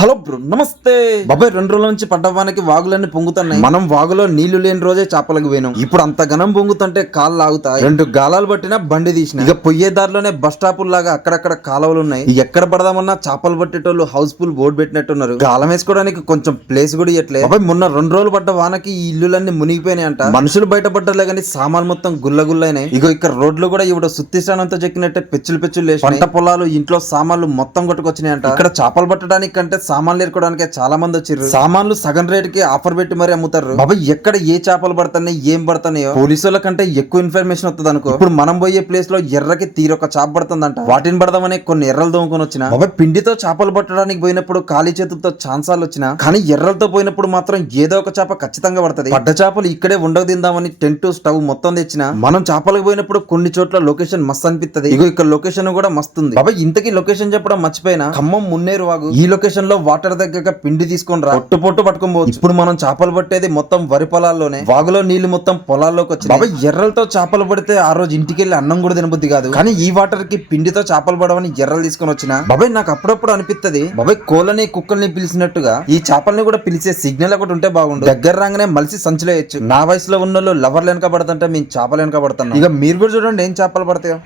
Hello bro నమస్తే. బాబాయ్ రెండు రోజుల నుంచి పడ్డవానికి వాగులన్నీ పొంగుతున్నాయి. మనం వాగులో నీళ్ళు లేని రోజే చేపలకు పోయినాం. ఇప్పుడు అంత ఘనం పొంగుతుంటే కాళ్ళు ఆగుతాయి రెండు గాలాలు పట్టినా బండి తీసిన. ఇక పొయ్యే దారిలోనే బస్ స్టాప్ లాగా అక్కడక్కడ కాలువలు ఉన్నాయి. ఎక్కడ పడదామన్నా చేపలు పట్టేటోళ్ళు హౌస్ ఫుల్ బోర్డు పెట్టినట్టున్నారు. గాలం వేసుకోవడానికి కొంచెం ప్లేస్ కూడా ఇవ్వట్లే బాబాయ్ మొన్న రెండు రోజులు పడ్డ వానకి ఈ ఇల్లులన్నీ మునిగిపోయినాయి అంట మనుషులు బయటపడ్డలే కానీ సామాన్ మొత్తం గుల్ల గుల్లైనాయి ఇగో ఇక్కడ రోడ్లు కూడా ఇప్పుడు సుత్తిస్తానంతో చెక్కినట్టే పెచ్చులు పెచ్చులు లేచి పంట పొలాలు ఇంట్లో సామాన్లు మొత్తం కొట్టుకొచ్చినాయంట. ఇక్కడ చేపలు పట్టడానికి కంటే సామాన్లు ఏరుకోవడానికి చాలా మంది వచ్చారు సామాన్లు సగం రేట్కి ఆఫర్ పెట్టి మరి అమ్ముతారు బాబా ఎక్కడ ఏ చేపలు పడుతున్నాయి ఏం పడుతున్నాయో పోలీసుల కంటే ఎక్కువ ఇన్ఫర్మేషన్ వస్తుంది అనుకో. ఇప్పుడు మనం పోయే ప్లేస్లో ఎర్రకి తీరొక చేప పడుతుందంట. వాటిని పడదామని కొన్ని ఎర్రలు దోముకొని వచ్చిన. బాబా పిండితో చేపలు పట్టడానికి పోయినప్పుడు ఖాళీ చేతులతో ఛాన్సాలు వచ్చిన. కానీ ఎర్రలతో పోయినప్పుడు మాత్రం ఏదో ఒక చేప ఖచ్చితంగా పడుతుంది. పడ్డ చేపలు ఇక్కడే ఉండక తిందామని టెంట్ స్టవ్ మొత్తం తెచ్చిన. మనం చేపలకు పోయినప్పుడు కొన్ని చోట్ల లొకేషన్ మస్తు అనిపిస్తుంది ఇగో ఇక్కడ లొకేషన్ కూడా మస్తుంది. బాబా ఇంతకీ లొకేషన్ చెప్పడం మర్చిపోయినా. ఖమ్మం మున్నేరు వాగు. ఈ లొకేషన్లో వాటర్ దగ్గర పిండి తీసుకొని రా. పొట్టు పొట్టు పట్టుకొని పోవచ్చు. ఇప్పుడు మనం చేపలు పట్టేది మొత్తం వరి పొలాల్లోనే. వాగులో నీళ్ళు మొత్తం పొలాల్లోకి వచ్చి బాబా ఎర్రలతో చేపలు పడితే ఆ రోజు ఇంటికి వెళ్ళి అన్నం కూడా తినబుద్ధి కాదు. కానీ ఈ వాటర్కి పిండితో చేపలు పడవని ఎర్రలు తీసుకొని వచ్చిన. బాబాయ్ నాకు అప్పుడప్పుడు అనిపిస్తుంది బాబాయ్ కోళ్ళని కుక్కల్ని పిలిచినట్టుగా ఈ చేపల్ని కూడా పిలిచే సిగ్నల్ ఒకటి ఉంటే బాగుండు. దగ్గర రాగానే మలిసి సంచులో వేయచ్చు. నా వయసులో ఉన్న వాళ్ళు లవర్లు వెనక పడుతుంటే మేము చేపలు వెనక పడుతున్నాం ఇక మీరు కూడా చూడండి ఏం చేపలు పడతాయో.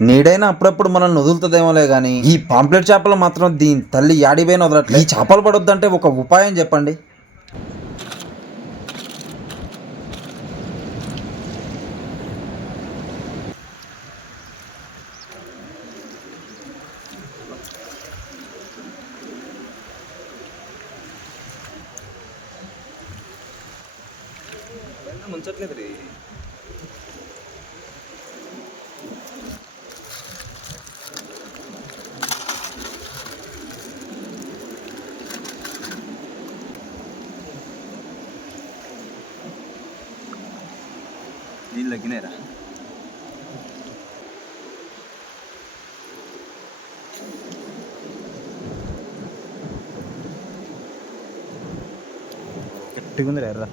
నీడైనా అప్పుడప్పుడు మనం వదులుతుందేమోలే కానీ ఈ పాంప్లెట్ చేపలు మాత్రం దీని తల్లి యాడిపోయిన వదలట్లేదు ఈ చేపలు పడొద్దంటే ఒక ఉపాయం చెప్పండి. ముంచట్లేదు రీ నీళ్ళు తగ్గినాయిరా గట్టిగా ఉంది ఎర్ర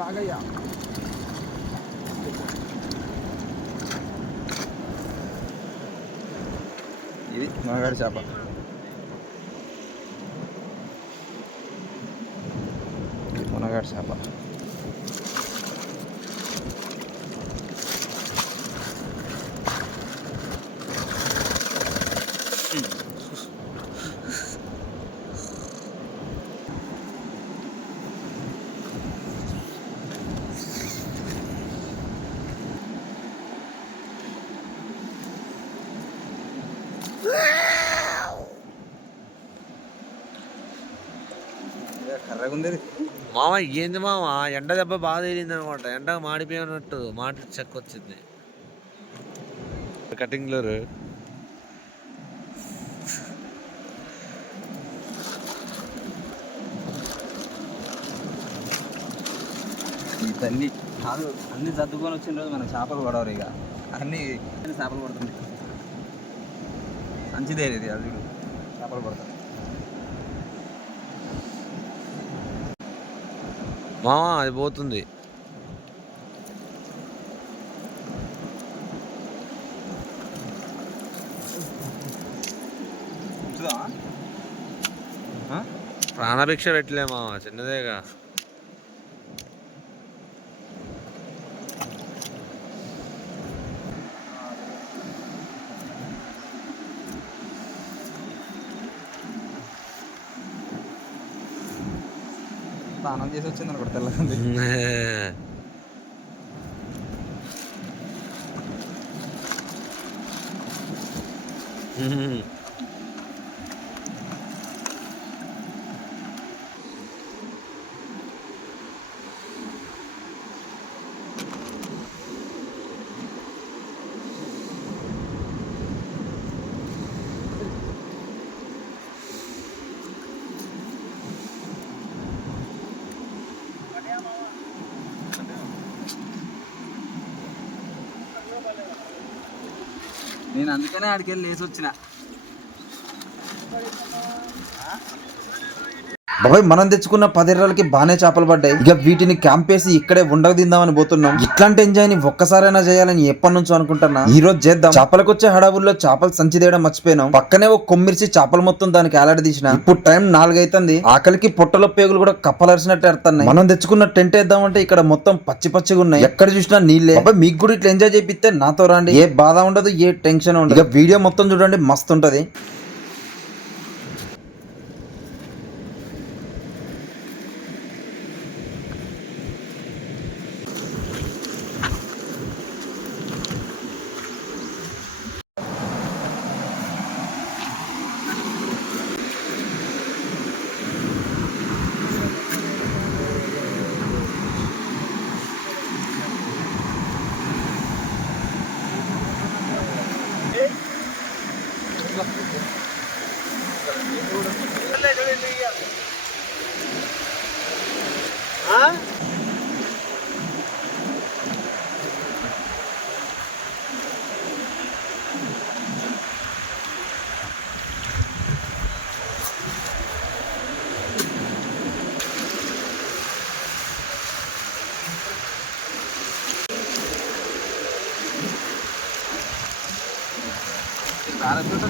రాగయ్యా. ఇది మునగాడి చేప. ఇది మునగాడి చేప. మామ ఏంది మామ? ఎండ దెబ్బ బాగా తేలింది అనమాట ఎండ మాడిపోయినట్టు మాట చెక్క వచ్చింది కటింగ్లో ఈ తల్లి కాదు అన్ని సర్దుకొని వచ్చిన రోజు మనకు చేపలు పడవరు ఇక. అన్ని అన్ని చేపలు పడుతుంది మంచిదే ఇది అది చేపలు పడతాయి. మామ అది పోతుంది? ప్రాణభిక్ష పెట్టలే మామ చిన్నదేగా స్నానం చేసి వచ్చింది అనుకోండి తెల్లగుంది నేను అందుకనే ఆడికి వెళ్ళి లేచి వచ్చిన బాబాయ్ మనం తెచ్చుకున్న పదిర్రలకి బాగానే చేపలు పడ్డాయి. ఇక వీటిని క్యాంపేసి ఇక్కడే ఉండక తిందామని పోతున్నాం. ఇట్లాంటి ఎంజాయ్ని ఒక్కసారైనా చేయాలని ఎప్పటి నుంచో అనుకుంటున్నా. ఈ రోజు చేద్దాం. చేపలకు వచ్చే హడావుల్లో చేపలు సంచి తీయడం మర్చిపోయినాం. పక్కనే ఒక కొమ్మిర్చి చేపలు మొత్తం దానికి ఏలాడి తీసిన. ఇప్పుడు టైం నాలుగైతుంది. ఆకలికి పొట్టల పేగులు కూడా కప్పలరిసినట్టు ఎడతాయి మనం తెచ్చుకున్న టెంట్ వేద్దామంటే ఇక్కడ మొత్తం పచ్చి పచ్చిగా ఉన్నాయి. ఎక్కడ చూసినా నీళ్ళే. బాబాయ్ మీకు కూడా ఇట్లా ఎంజాయ్ చేపిస్తే నాతో రండి. ఏ బాధ ఉండదు ఏ టెన్షన్ ఉండదు. ఇక వీడియో మొత్తం చూడండి మస్తు ఉంటది.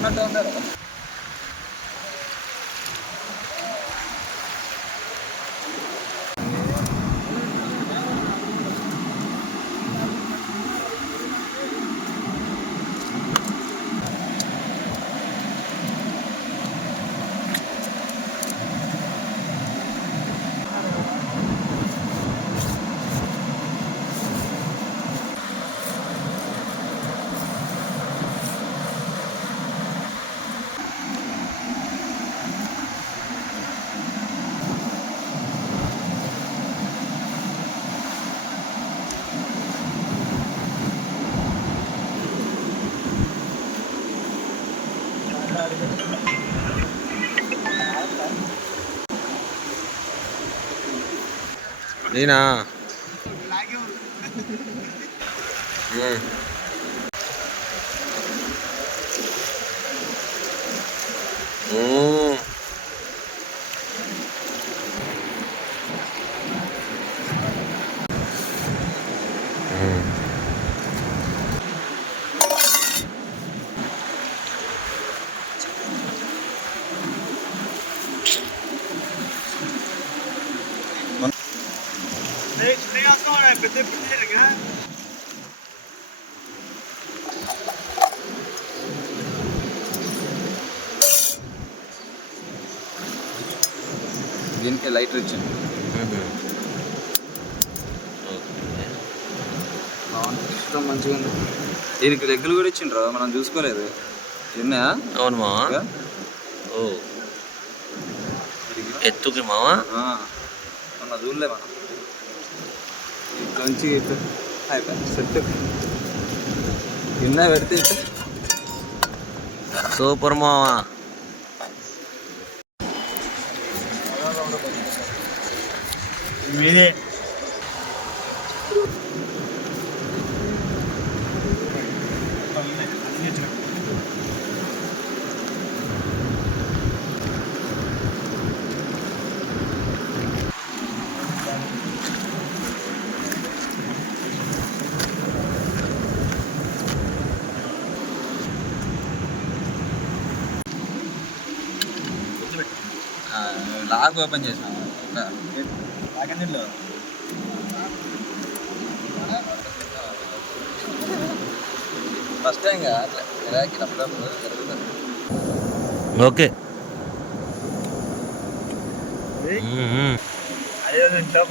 పారాషూట్ ఉన్నట్టు ఉన్నారు నేనా దీనికి లైటర్ ఇచ్చింది బాగుంది ఇష్టం మంచిగా ఉంది. దీనికి లెగ్గులు కూడా ఇచ్చిండ్రు మనం చూసుకోలేదు. ఎన్నా అవును మావా? ఓ. ఎత్తుకి మావా? మొన్న చూడలే మనం. కొంచెం ఇటు అయిపోయింది సెట్ కింద పెడితే ఇటు సూపర్ మావా ఆ, లాక్ ఓపెన్ చేసాం ఫస్ట్ టైం కదా అట్లా గిరాకీ అప్పుడప్పుడు జరుగుతుంది ఓకే మ్మ్. మ్మ్. కట్టలేసి ఇస్రాక్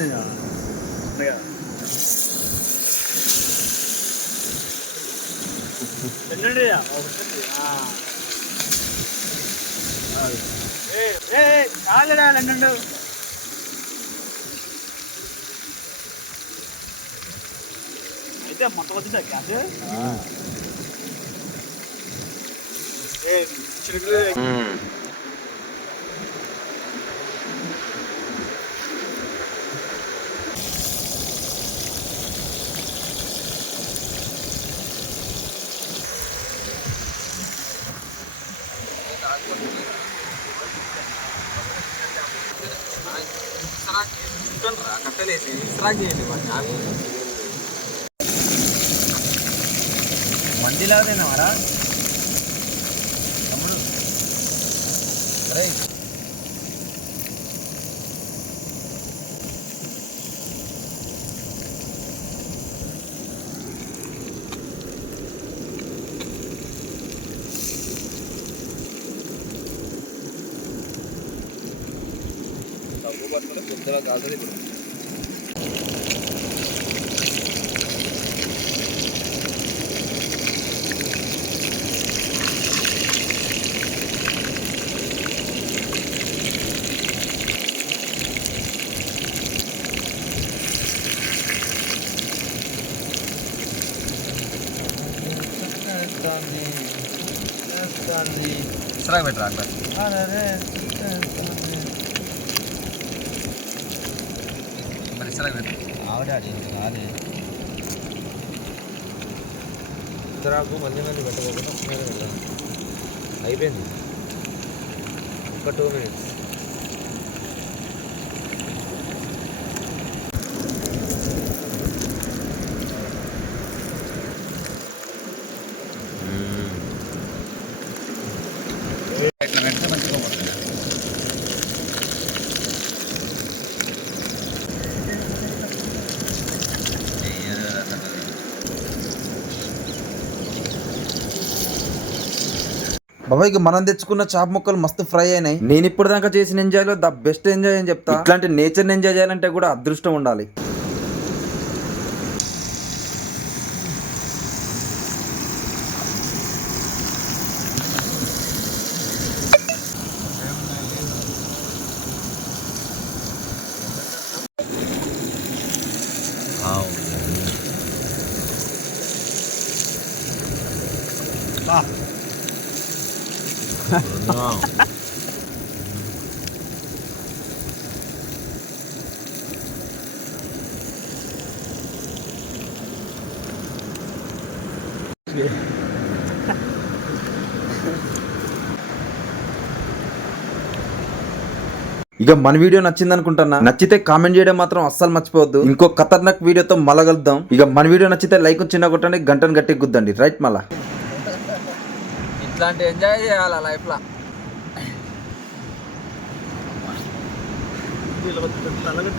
చేయండి వాడిని ఆగు మంది లాగదేనావారా తమ్ముడు అరే తగ్గు పట్టుకుంటే పొద్దున కాదు ఇప్పుడు ఇస్రాక్ పెట్టరా అక్కడ మరి ఇస్రాక్ పెట్టు ఆవిడాడి రాలే ఉత్తరాకు మళ్ళీ మళ్ళీ పెట్టకపోతే వస్తున్నారు పెట్టకపోతే అయిపోయింది. ఒక టూ మినిట్స్ ఇట్లా పెడితే మంచిగా పడుతుంది బాబాయ్ మనం తెచ్చుకున్న చాప ముక్కలు మస్తు ఫ్రై అయినాయి. నేను ఇప్పుడు దాకా చేసిన ఎంజాయ్లో ద బెస్ట్ ఎంజాయ్ అని చెప్తా. ఇట్లాంటి నేచర్ ఎంజాయ్ చేయాలంటే కూడా అదృష్టం ఉండాలి. ఇక మన వీడియో నచ్చింది అనుకుంటున్నా నచ్చితే కామెంట్ చేయడం మాత్రం అస్సలు మర్చిపోవద్దు. ఇంకో ఖతర్నాక్ వీడియోతో మలగలుద్దాం ఇక మన వీడియో నచ్చితే లైక్ చిన్న కొట్టండి గంటను గట్టి గుద్దండి. రైట్ మళ్ళా. ఇట్లాంటి ఎంజాయ్ చేయాలి లైఫ్లో తలగా